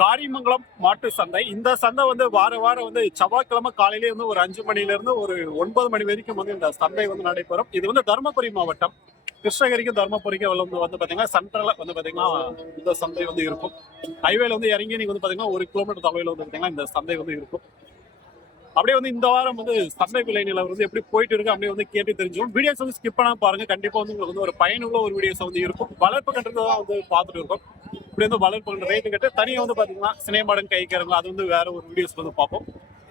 காரிமங்கலம் மாட்டு சந்தை. இந்த சந்தை வந்து வாரம் வந்து செவ்வாய்க்கிழமை காலையிலேயே வந்து ஒரு 5 மணில இருந்து ஒரு 9 மணி வரைக்கும் வந்து இந்த சந்தை வந்து நடைபெறும். இது வந்து தருமபுரி மாவட்டம். கிருஷ்ணகிரிக்கும் தருமபுரிக்கும் வந்து பாத்தீங்கன்னா சென்ட்ரல்ல வந்து பாத்தீங்கன்னா இந்த சந்தை வந்து இருக்கும். ஹைவேல வந்து இறங்கி நீங்க வந்து பாத்தீங்கன்னா 1 கிலோமீட்டர் தொலைவில் வந்து பாத்தீங்கன்னா இந்த சந்தை வந்து இருக்கும். அப்படியே வந்து இந்த வாரம் வந்து சந்தை விலை நிலவரம் வந்து எப்படி போயிட்டு இருக்கு அப்படியே வந்து கேட்டு தெரிஞ்சுக்கும். வீடியோஸ் வந்து ஸ்கிப் பண்ணாம பாருங்க. கண்டிப்பா வந்து உங்களுக்கு வந்து ஒரு பயனுள்ள ஒரு வீடியோஸ் வந்து இருக்கும். வளர்ப்பு கன்றுக்கு தான் வந்து பார்த்துட்டு இருக்கோம். இப்படி வந்து வளர்ப்பு கன்று ரேட்டு கேட்டு தனியாக வந்து பாத்தீங்கன்னா சினைமாடன் கைக்கிறவங்க அது வந்து வேற ஒரு வீடியோஸ் வந்து பார்ப்போம்.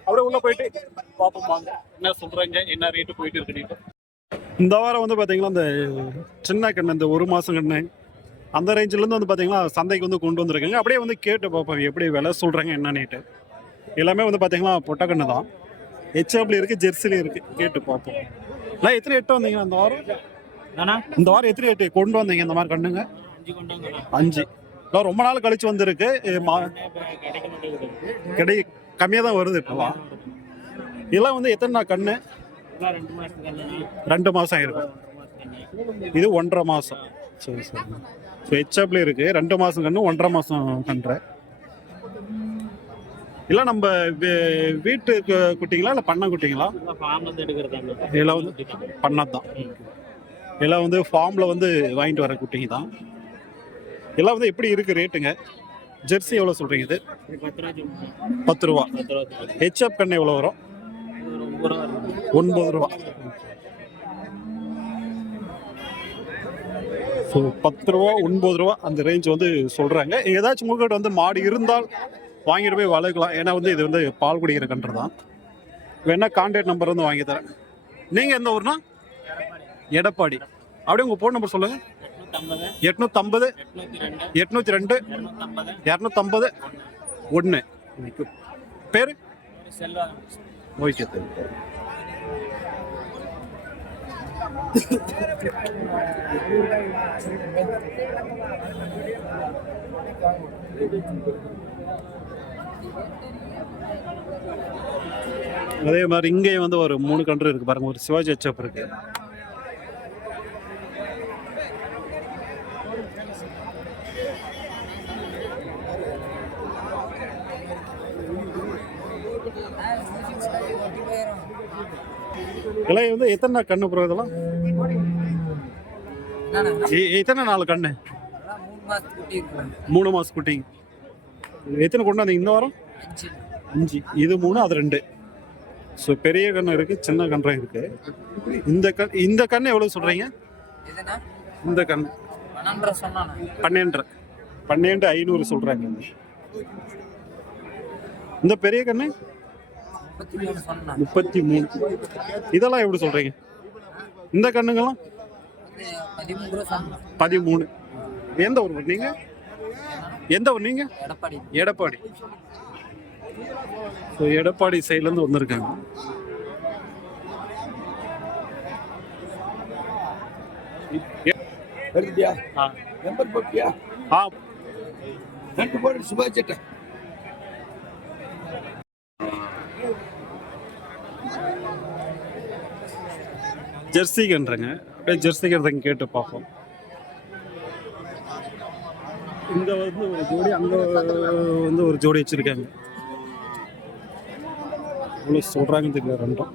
அப்படியே உள்ள போயிட்டு பார்ப்போம் வாங்க என்ன சொல்றாங்க, என்ன ரேட்டு போயிட்டு இருக்குன்னு. இந்த வாரம் வந்து பாத்தீங்கன்னா இந்த சின்ன கண்ணு, இந்த 1 மாசம் கண்ணு அந்த ரேஞ்சில இருந்து வந்து பாத்தீங்கன்னா சந்தைக்கு வந்து கொண்டு வந்திருக்காங்க. அப்படியே வந்து கேட்டு பார்ப்போம் எப்படி விலை சொல்றாங்க என்னன்னுட்டு. எல்லாமே வந்து பாத்தீங்கன்னா பொட்டக்கண்ணு தான். ஹெச்எப்ல இருக்கு, ஜெர்சிலையும் இருக்கு. கேட்டு பார்ப்போம். எல்லாம் எத்தனை எட்டு வந்தீங்க இந்த வாரம்? இந்த வாரம் எத்தனை எட்டு கொண்டு வந்தீங்க இந்த மாதிரி கண்ணுங்க? 5. ரொம்ப நாள் கழிச்சு வந்திருக்கு. கிடை கம்மியாக தான் வருது இப்போலாம். இதெல்லாம் வந்து எத்தனை நாள் கண்ணு? 2 மாதம் ஆயிருக்கும். இது 1.5 மாதம். சரி சரி. ஸோ ஹெச்எப்ல இருக்கு 2 மாதம் கண்ணு, 1.5 மாதம் கன்று. இல்லை நம்ம வீட்டு குட்டிங்களா இல்லை பண்ணை குட்டிங்களா? இதெல்லாம் வந்து பண்ணதான். இதெல்லாம் வந்து ஃபார்மில் வந்து வாங்கிட்டு வர குட்டிங்க தான். எல்லாம் வந்து எப்படி இருக்கு ரேட்டுங்க? ஜெர்சி எவ்வளோ சொல்றீங்க? இது 10 ரூபா. ஹெச்எப் கண்ணு எவ்வளோ வரும்? 9 ரூபா. ஸோ 10 ரூபா 9 ரூபா அந்த ரேஞ்ச் வந்து சொல்றாங்க. ஏதாச்சும் உங்ககிட்ட வந்து மாடு இருந்தால் வாங்கிட்டு போய் வளர்க்கலாம். ஏன்னா வந்து இது வந்து பால் குடிக்கிற கன்று தான். வேணா கான்டாக்ட் நம்பர் வந்து வாங்கி தரேன். நீங்க எந்த ஊர்னா? எடப்பாடி. அப்படியே உங்க ஃபோன் நம்பர் சொல்லுங்க. 850 802 250 1. பேரு? ஓகே. அதே மாதிரி இங்கே வந்து ஒரு 3 கன்று இருக்கு பாருங்க. ஒரு சிவாஜி ஹெச்எப் இருக்கு. இதெல்லாம் வந்து எத்தனை நாள் கண்ணு ப்ரோ? இதெல்லாம் எத்தனை நாள் கண்ணு? 3 மாசம் குட்டி. எத்தனை கொண்டு வந்தீங்க இந்த வாரம்? 5. இது 3, அது 2. ஸோ பெரிய கண்ணு இருக்கு, சின்ன கன்றும் இருக்கு. இந்த கண்ணு எவ்வளவு சொல்றீங்க? இந்த கண்ணு 12,500 சொல்றாங்க. இந்த பெரிய கண்ணு 33. இதெல்லாம் எப்படி சொல்றீங்க? இந்த கண்ணுங்கெல்லாம் 13. எந்த ஊர் நீங்க? எந்த ஊர் நீங்க? எடப்பாடி. ஸோ எடப்பாடி சைட்ல இருந்து வந்திருக்காங்க. ஜெர்சி கன்றுங்க. அப்படியே ஜெர்சி கன்றுங்க கேட்டு பார்ப்போம். இங்க வந்து ஒரு ஜோடி, அங்க வந்து ஒரு ஜோடி வச்சிருக்காங்க. இவ்வளோ சொல்றாங்க தெரியல. ரெண்டும்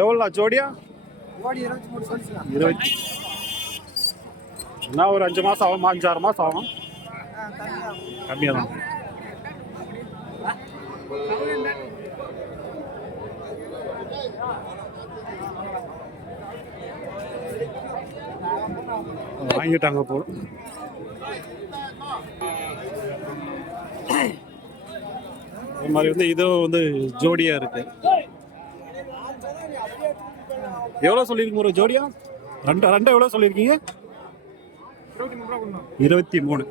எவ்வளோ ஜோடியா? 20. என்ன ஒரு 5 மாசம் ஆகும், 5-6 மாசம் ஆகும். கம்மியாக தான். வாங்கிட்டாங்க போ. இது மாதிரி வந்து இதுவும் வந்து ஜோடியா இருக்கு. எவ்வளவு சொல்லிருக்கீங்க ஒரு ஜோடியா? ரெண்டு எவ்வளவு சொல்லிருக்கீங்க? 23.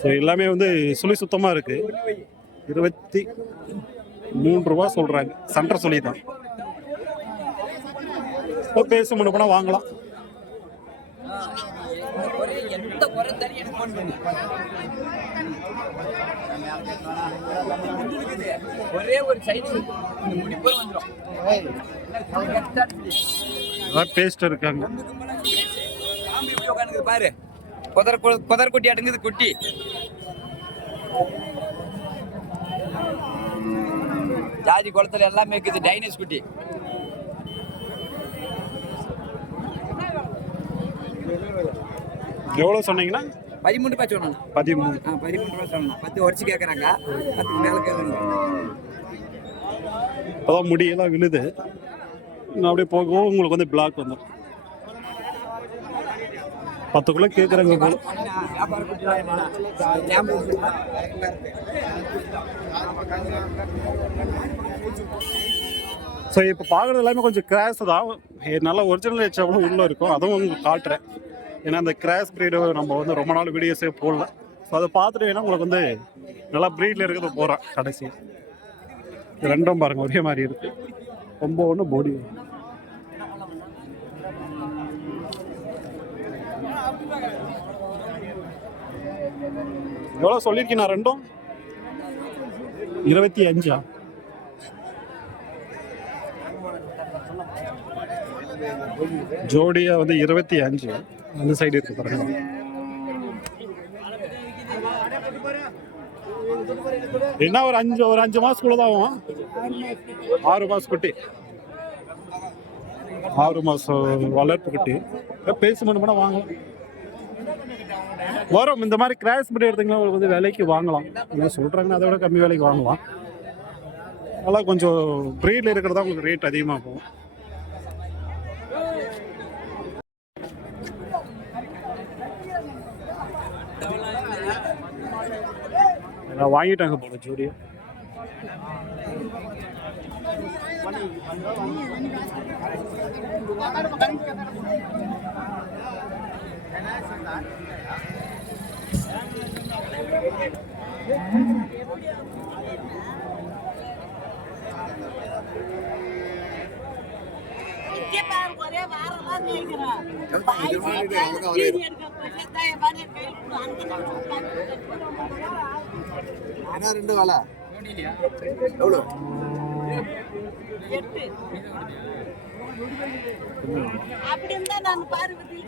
ஸோ எல்லாமே வந்து சுழி சுத்தமா இருக்கு. 20 ரூபா சொல்றாங்க. சென்டர் சொல்லி தான் பேச முடியும் போனா வாங்கலாம். ஒரே ஒரு சைடு பேஸ்ட் இருக்காங்க. பாரு கொதர் குட்டி அடங்குது குட்டி. ஜாதி குளத்துல எல்லாமே இருக்குது. டைனஸ் குட்டி எவ்வளவு சொன்னீங்கன்னா 13 ரூபாய் சொன்னாங்க. 13 ரூபாய் சொன்னாங்க. 10 உடச்சு கேட்கறாங்க. 10 மேல கேட்கறாங்க. இப்போதான் முடியெல்லாம் விழுது. நான் அப்படியே போகவும் உங்களுக்கு வந்து பிளாக் வந்துடும். 10 கேட்குறாங்க போல. ஸோ இப்போ பார்க்குறது எல்லாமே கொஞ்சம் கிராஸ் தான். நல்லா ஒரிஜினல் ஹெச்எஃப்னு உள்ளே இருக்கும். அதுவும் உங்களுக்கு காட்டுறேன். ஏன்னா அந்த கிராஸ் ப்ரீடு நம்ம வந்து ரொம்ப நாள் வீடியோஸே போடல. ஸோ அதை பார்த்துட்டு வேணா உங்களுக்கு வந்து நல்லா ப்ரீடில் இருக்கிறத போகிறேன். கடைசி ரெண்டும் பாருங்கள் ஒரே மாதிரி இருக்கு. ரொம்ப ஒன்று பொடி. எவ்வளோ சொல்லியிருக்கேன் நான் ரெண்டும்? 25. ஜோடியா வந்து 25. அந்த சைடு இருக்கு பாருங்க. என்ன ஒரு 5 மாசத்துக்குள்ள தான் ஆகும். 6 மாசம் குட்டி. 6 மாசம் வளர்ப்பு குட்டி. பேச முடியுமா வாங்க வரும். இந்த மாதிரி கிராஸ் பீட் எடுத்தீங்கன்னா உங்களுக்கு வந்து விலைக்கு வாங்கலாம். என்ன சொல்றாங்கன்னா அதை விட கம்மி விலைக்கு வாங்கலாம். அதெல்லாம் கொஞ்சம் ப்ரீட்ல இருக்கிறதா உங்களுக்கு ரேட் அதிகமாக போகும். வாங்கிட்டாங்க போல ஜோடியா. ரெண்டு வேலை எவ்வளோ? அப்படி இருந்தா நான் பார்வதி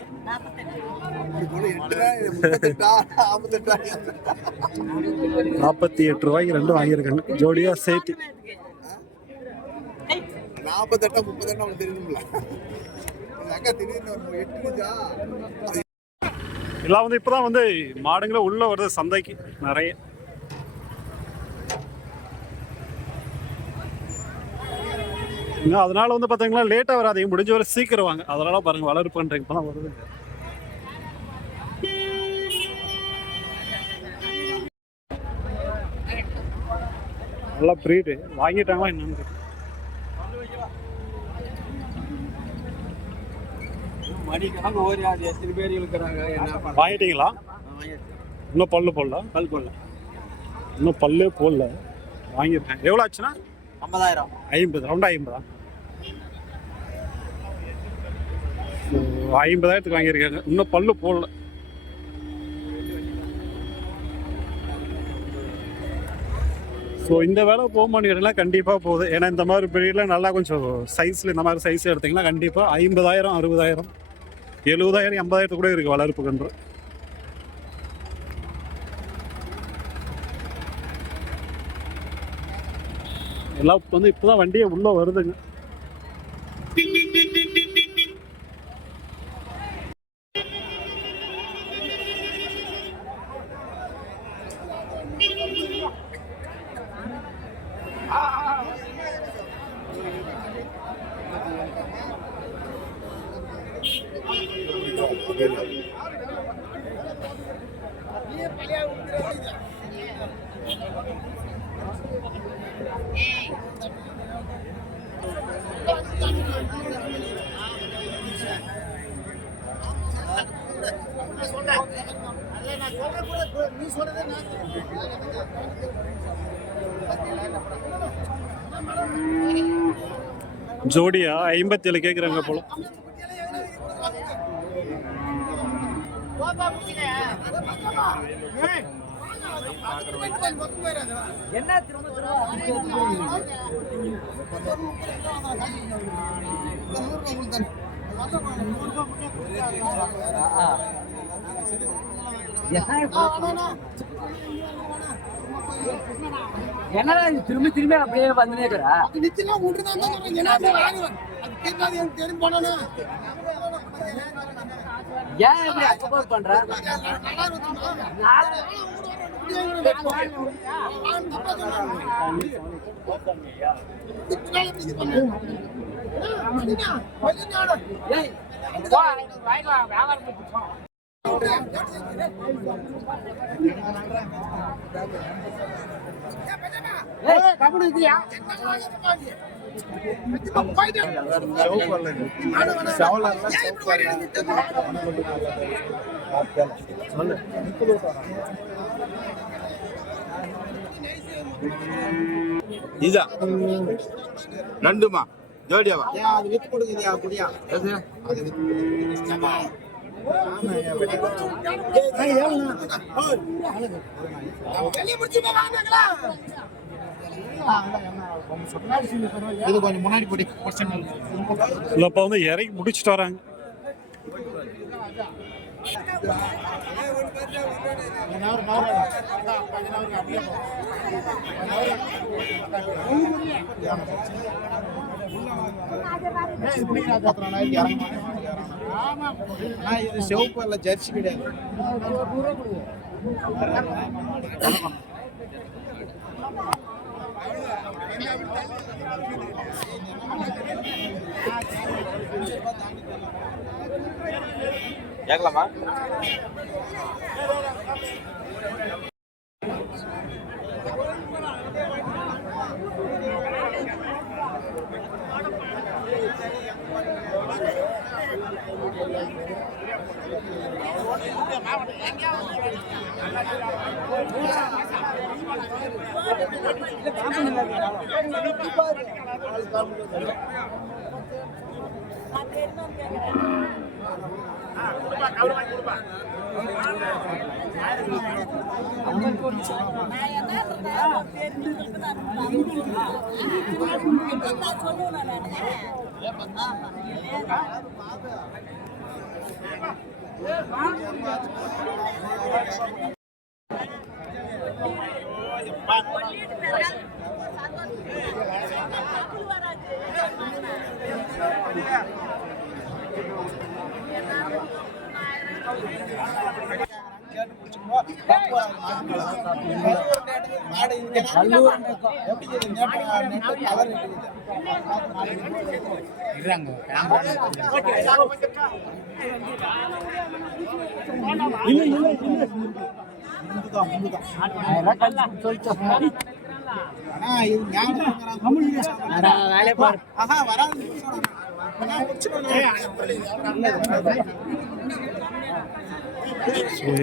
48 ரூபாய்க்கு ரெண்டும் வாங்கியிருக்காங்க ஜோடியா சேர்த்து. 48 30 தெரியுங்களா? எல்லாம் வந்து இப்பதான் வந்து மாடுங்கள உள்ள வருது சந்தைக்கு நிறைய. அதனால வந்து பாத்தீங்கன்னா லேட்டா வராதீங்க, முடிஞ்ச வரை சீக்கிரம் வாங்க. அதனால பாருங்க வளர்ப்பு பண்றீங்க இப்பதான் வருது. நல்லா பிரீடு வாங்கிட்டாங்களா என்னன்னு வாங்கிட்டீங்களா? இன்னும் பல்லு போடல. இன்னும் பல்லே போடல. வாங்கிருக்கேன். எவ்வளோ ஆச்சுன்னா 50,000. 50 ரவுண்டா 50. 50,000க்கு வாங்கியிருக்காங்க. இன்னும் பல்லு போடல. ஸோ இந்த வேலை போக மாட்டேங்கிறீங்களா? கண்டிப்பாக போகுது. ஏன்னா இந்த மாதிரி பீரியடில் நல்லா கொஞ்சம் சைஸில் இந்த மாதிரி சைஸ் எடுத்திங்கன்னா கண்டிப்பாக 50,000 60,000 70,000 80,000 கூட இருக்குது வளர்ப்பு கன்று. எல்லாம் வந்து இப்போ தான் வண்டியை உள்ளே வருதுங்க. நீ சொல்றதே நான் ஜோடியா 57 கேட்குறாங்க போல. என்ன திரும்ப என்னடா திரும்ப திரும்ப அப்படியே வந்துனேக்குறா ஏன் இப்படி அக்செப்ட் பண்ற இதுதான் ரெண்டுமா ஜோடியாவா அது வித்து கொடுக்குதியா குடியா அது இது கொஞ்சம் முன்னாடி போடி இல்லப்பா வந்து இறக்கி முடிச்சுட்டு வராங்க. இது சிவப்பு இல்ல ஜெர்சி கிடையாது. கேட்கலாமா?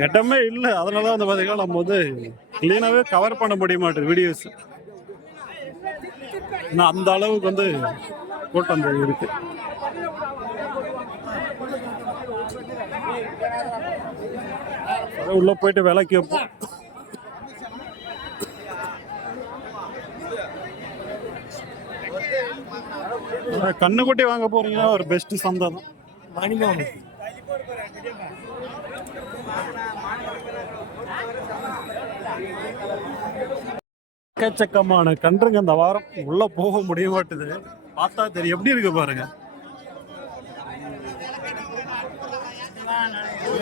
இடமே இல்லை, அதனாலதான் வந்து பார்த்தீங்கன்னா நம்ம வந்து கிளீனாகவே கவர் பண்ண முடிய மாட்டேது வீடியோஸ். ஏன்னா அந்த அளவுக்கு வந்து கூட்டம் இருக்கு. உள்ள போயிட்டு விலைக்கு வைப்போம். கண்ணுக்குட்டி வாங்க போறீங்கன்னா ஒரு பெஸ்ட் சந்தை தான். எக்கச்சக்கமான கன்றுங்க இந்த வாரம். உள்ள போக முடிய மாட்டுது, பார்த்தா தெரியும். எப்படி இருக்கு பாருங்க,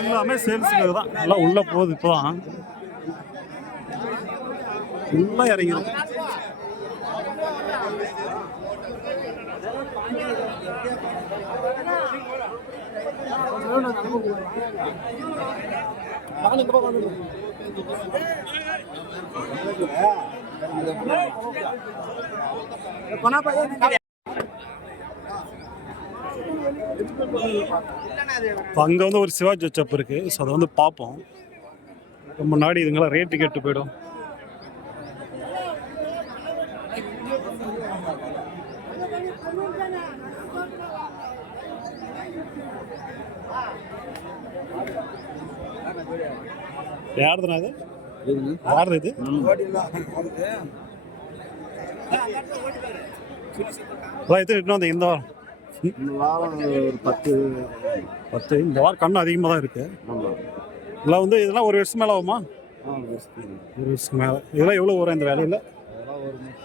எல்லாமே சேல்ஸுக்கு தான். எல்லாம் உள்ள போகுது. இப்போதான் உள்ள இறங்கிடும். அங்க வந்து ஒரு சிவாஜி சப் இருக்கு. ஸோ அதை வந்து பார்ப்போம். முன்னாடி இதுங்களாம் ரேட்டு கேட்டு போயிடும். யாருதுண்ணா இது? யாருது இது? இது இன்னும் அந்த இந்த வாரம் இந்த வாரம் ஒரு 10. இந்த வாரம் கண்ணு அதிகமாக தான் இருக்கு. இதெல்லாம் வந்து இதெல்லாம் ஒரு வருஷம் மேலே ஆகுமா? ஒரு வருஷம் மேலே. இதெல்லாம் எவ்வளோ வரும் இந்த வேலையில்?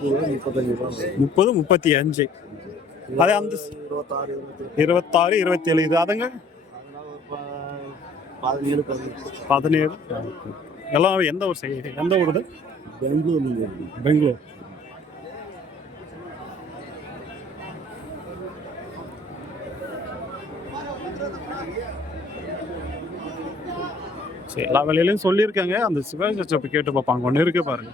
ஒரு 30 35 35. அதே அந்த 26 27 இது அதுங்க 17. எல்லாம் எந்த ஊர் எந்த ஊருது? பெங்களூர். சரி, எல்லா வேலையிலையும் சொல்லியிருக்காங்க. அந்த சிவாஜி சப்பை கேட்டு பார்ப்பாங்க. ஒன்று இருக்கு பாருங்க.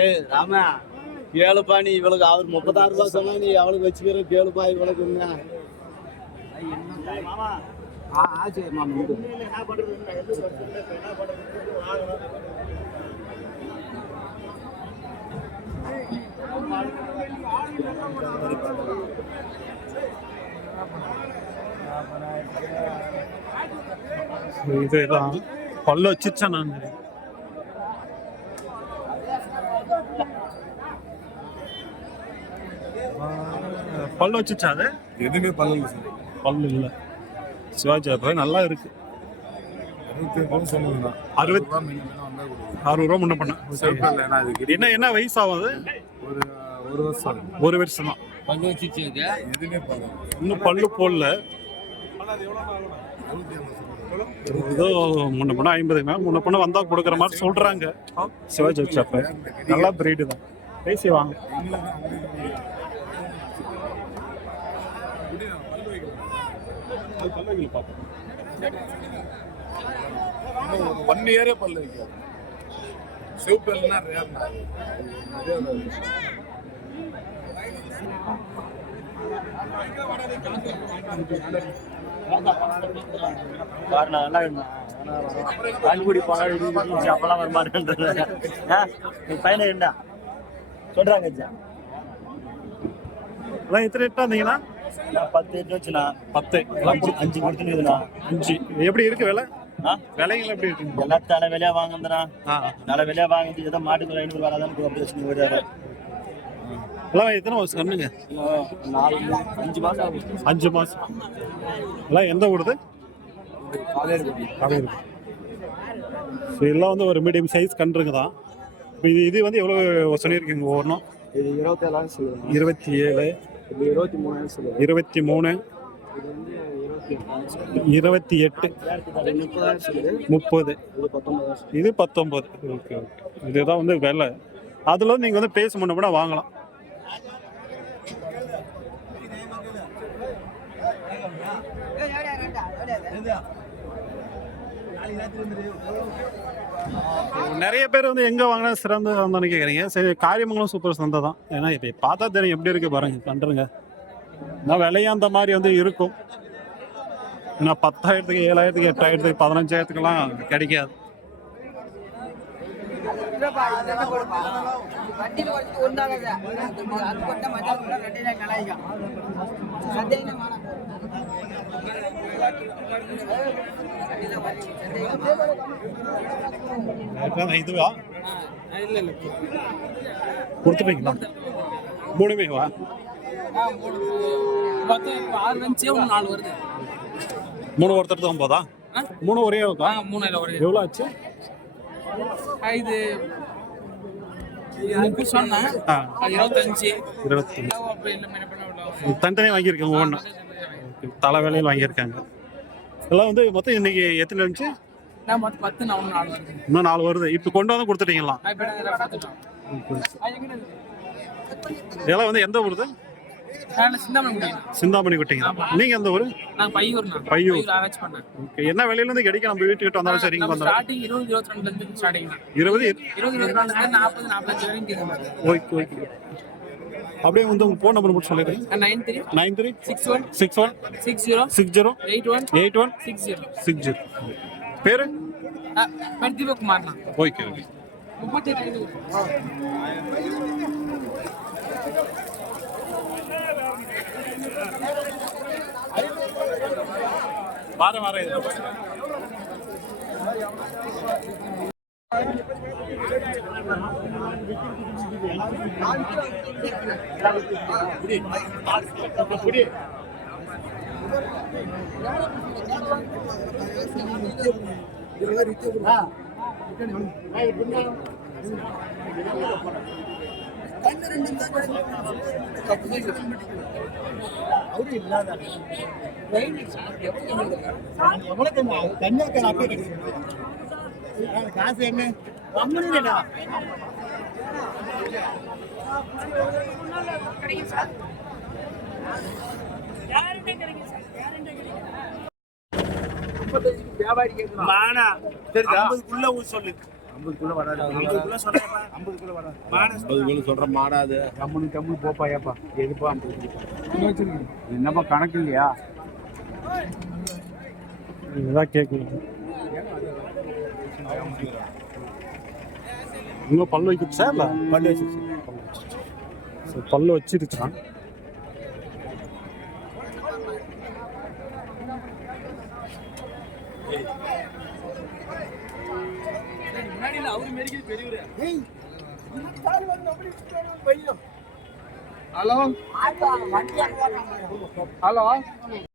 ஏய் ராமா கேளுப்பா, நீ இவளுக்கு அவர் 36 ரூபாய் சொன்னா நீ அவளுக்கு வச்சுக்கிற கேளுப்பா இவளுக்கு என்ன சரி மாமா. இதுதான் பல்ல வச்சுச்சா நான் பல்ல வச்சுச்சா அது எதுவுமே பல்லு பல்லு இல்லை. சிவாஜி அப்போ நல்லா இருக்கு. 60 ரூபா முன்ன பண்ண. என்ன என்ன வயசு ஆகும் அது? ஒரு வருஷம் தான். பல்லு வச்சுச்சு இன்னும் பல்லு போடல. ஏதோ முன்ன பண்ண 50 மேலே முன்ன பண்ண வந்தா கொடுக்குற மாதிரி சொல்றாங்க. சிவாஜி வச்சப்ப நல்லா பிரீடு தான். பேசி வாங்க. ஒன் இயரே பல்லு வைக்காது. சிவப்பு இல்லைன்னா ரேர். பால்குடி போனா அப்பெல்லாம் வரமாட்டேன்றது பையனை என்ன சொல்றாங்க எல்லாம் எத்தனை ரேட்டா இருந்தீங்கன்னா? 10 எட்டு வச்சுண்ணா 10 5 கொடுத்துருக்குதுண்ணா. 5 எப்படி இருக்கு விலை? விலைகள் எப்படி இருக்கு? எல்லாம் தலை விலையா வாங்குதுண்ணா. தலை விலையா வாங்கிட்டு ஏதோ மாட்டுக்கு 500 வராதான் அப்படி வச்சுன்னு போயிட்டாரு. எல்லாம் எத்தனை வருஷம் கண்ணுங்க? 5 மாசம் ஆகுது. 5 மாசம். எல்லாம் எந்த ஊருது? காவேரி. எல்லாம் வந்து ஒரு மீடியம் சைஸ் கன்றுங்க தான். இப்போ இது வந்து எவ்வளோ சொல்லியிருக்கீங்க ஒவ்வொன்றும்? இது 27 சொல்லுவேன். 27. இது 23 சொல்லுவேன். 23. இது வந்து 28. 30 30. இது 19. Okay okay. இதுதான் வந்து விலை. அதில் வந்து நீங்கள் வந்து பேச முன்ன கூட வாங்கலாம். நிறைய பேர் வந்து எங்கே வாங்கினா சிறந்த சந்தைன்னு கேட்குறீங்க. சரி, காரியமங்கலம் சூப்பர் சந்தை தான். ஏன்னா இப்போ பார்த்தா தெரியும் எப்படி இருக்கு பாருங்க பண்ணுறங்க. ஆனால் விலையும் அந்த மாதிரி வந்து இருக்கும். ஏன்னா 10,000க்கு 7,000க்கு 8,000க்கு 15,000க்குலாம் கிடைக்காது. இதுவா கொடுத்துட்டீங்களா? 3 வா? 4 வருது. 3 ஒருத்தர் தான் போதா? 3 ஒரே 3 எவ்வளோ ஆச்சு? இது 30 சொன்னேன். 25 தனித்தனியாக வாங்கியிருக்காங்க. ஒவ்வொன்று தலை வேலையில் வாங்கியிருக்காங்க. எல்லாம் வந்து மொத்தம் இன்னைக்கு எத்தனை இருந்துச்சு? இன்னும் 4 வருது. இப்போ கொண்டு வந்து கொடுத்துட்டீங்களா? இதெல்லாம் வந்து எந்த ஊருது? சிந்தாமணி குட்டிங்க. நீங்க எந்த ஊரு? பையூர். ஓகே. என்ன விலையில இருந்து கிடைக்கும்? நம்ம வீட்டுக்கிட்ட வந்தாலும் சரிங்க. 20 ஓகே ஓகே. அப்படியே வந்து உங்க ஃபோன் நம்பர் மட்டும் சொல்லிடுங்க. 93 93 61 61 60 60 81 81 60 60. பேரு? தீபகுமார். Okay okay. வாரம் இது. காசு என்ன மானா தெரியுதா? 50க்குள்ள சொல்லு. 50க்குள்ள வராது. 50க்குள்ள சொல்றேன். 50க்குள்ள வராது. மானா 50க்குள்ள சொல்ற மாடாது. கம்மு போப்பா ஏப்பா. எதுப்பா 50. என்னப்பா கணக்கு இல்லையா? இதுதான் கேட்கணும். இன்னும் பல்லு வைக்கிச்சா இல்லை? பல்லு வச்சிருச்சு. பல்லு வச்சிருச்சான். Hello hello